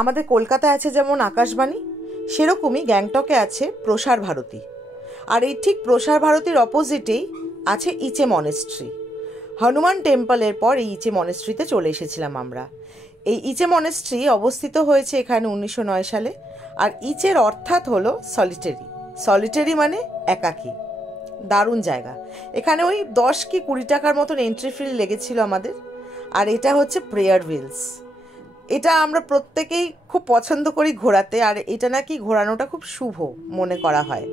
আমাদের কলকাতায় আছে যেমন আকাশবাণী, সেরকমই গ্যাংটকে আছে প্রসার ভারতী। আর এই ঠিক প্রসার ভারতীর অপোজিটেই আছে ইচে মনেস্ট্রি। হনুমান টেম্পলের পর এই ইচে মনেস্ট্রিতে চলে এসেছিলাম আমরা। এই ইচে মনেস্ট্রি অবস্থিত হয়েছে এখানে 1909 সালে। আর ইচের অর্থাৎ হলো সলিটারি। সলিটারি মানে একাকী। দারুণ জায়গা। এখানে ওই 10 কি 20 টাকার মতন এন্ট্রি ফি লেগেছিল আমাদের। আর এটা হচ্ছে প্রেয়ার হুইলস। এটা আমরা প্রত্যেকেই খুব পছন্দ করি ঘোরাতে, আর এটা নাকি ঘোরানোটা খুব শুভ মনে করা হয়।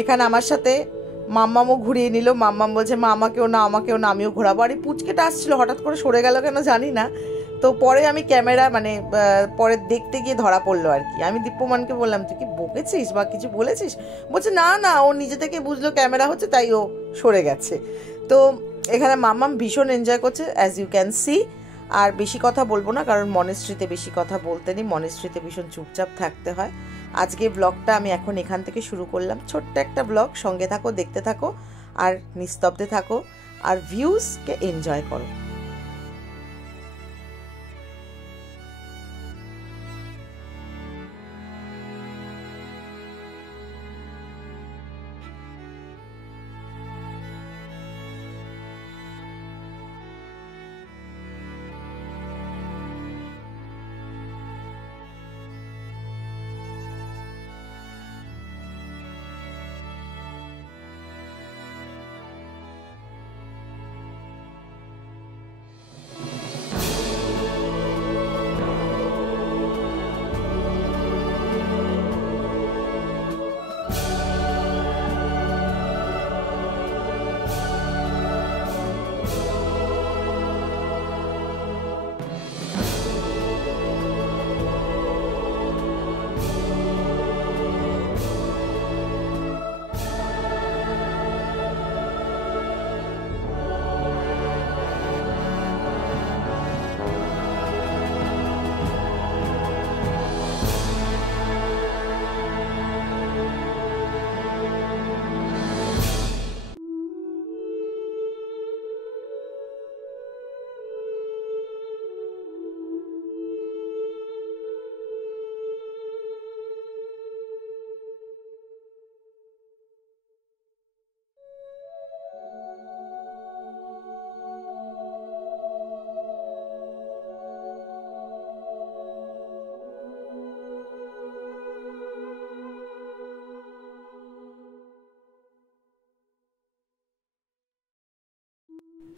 এখানে আমার সাথে মাম্মামও ঘুরিয়ে নিল। মাম্মাম বলছে মা আমাকেও না, আমাকেও না, আমিও ঘোরাবো। আর এই পুচকেটা আসছিল, হঠাৎ করে সরে গেল কেন জানি না। তো পরে আমি ক্যামেরা পরে দেখতে গিয়ে ধরা পড়লো আর কি। আমি দীপ্যমানকে বললাম তুই কি বকেছিস বা কিছু বলেছিস? বলছে না না, ও নিজে থেকে বুঝলো ক্যামেরা হচ্ছে তাই ও সরে গেছে। তো এখানে মাম্মাম ভীষণ এনজয় করছে, অ্যাজ ইউ ক্যান সি। আর বেশি কথা বলবো না, কারণ মনেস্ট্রিতে বেশি কথা বলতে নেই, মনেস্ট্রিতে ভীষণ চুপচাপ থাকতে হয়। আজকে ব্লগটা আমি এখন এখান থেকে শুরু করলাম, ছোট্ট একটা ব্লগ। সঙ্গে থাকো, দেখতে থাকো, আর নিস্তব্ধে থাকো, আর ভিউজকে এনজয় করো।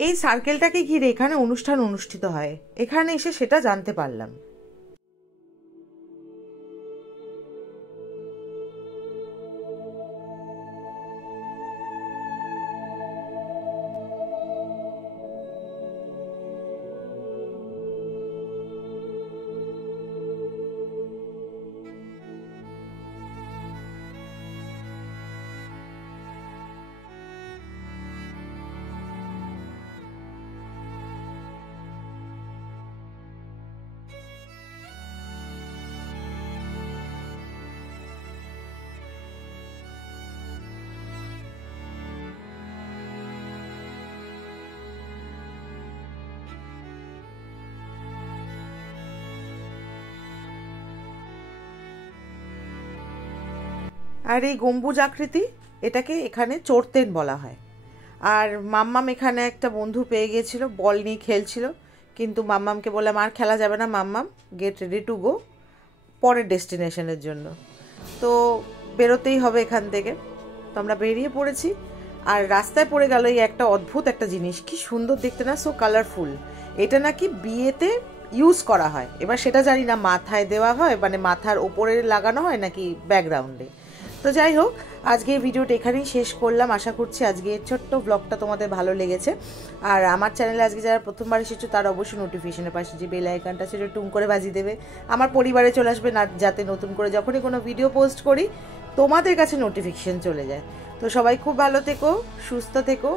এই সার্কেলটাকে ঘিরে এখানে অনুষ্ঠান অনুষ্ঠিত হয়। এখানে এসে সেটা জানতে পারলাম। আর এই গম্বুজ আকৃতি, এটাকে এখানে চোরতেন বলা হয়। আর মাম্মাম এখানে একটা বন্ধু পেয়ে গিয়েছিল, বল নিয়ে খেলছিল, কিন্তু মাম্মামকে বললাম আর খেলা যাবে না মাম্মাম, গেট রেডি টু গো পরের ডেস্টিনেশনের জন্য। তো বেরোতেই হবে এখান থেকে। তো আমরা বেরিয়ে পড়েছি। আর রাস্তায় পড়ে গেল এই একটা অদ্ভুত একটা জিনিস, কি সুন্দর দেখতে না, সো কালারফুল। এটা নাকি বিয়েতে ইউজ করা হয়। এবার সেটা জানি না মাথায় দেওয়া হয়, মানে মাথার ওপরে লাগানো হয় নাকি ব্যাকগ্রাউন্ডে। তো যাই হোক, আজকে এই ভিডিওটা এখানেই শেষ করলাম। আশা করছি আজকে ছোট্ট ব্লগটা তোমাদের ভালো লেগেছে। আর আমার চ্যানেলে আজকে যারা প্রথমবার এসেছো তারা অবশ্যই নোটিফিকেশনের পাশে যে বেল আইকনটা সেটা টুং করে বাজিয়ে দেবে। আমার পরিবারে চলে আসবে না, যাতে নতুন করে যখনই কোনো ভিডিও পোস্ট করি তোমাদের কাছে নোটিফিকেশন চলে যায়। তো সবাই খুব ভালো থেকো, সুস্থ থেকো।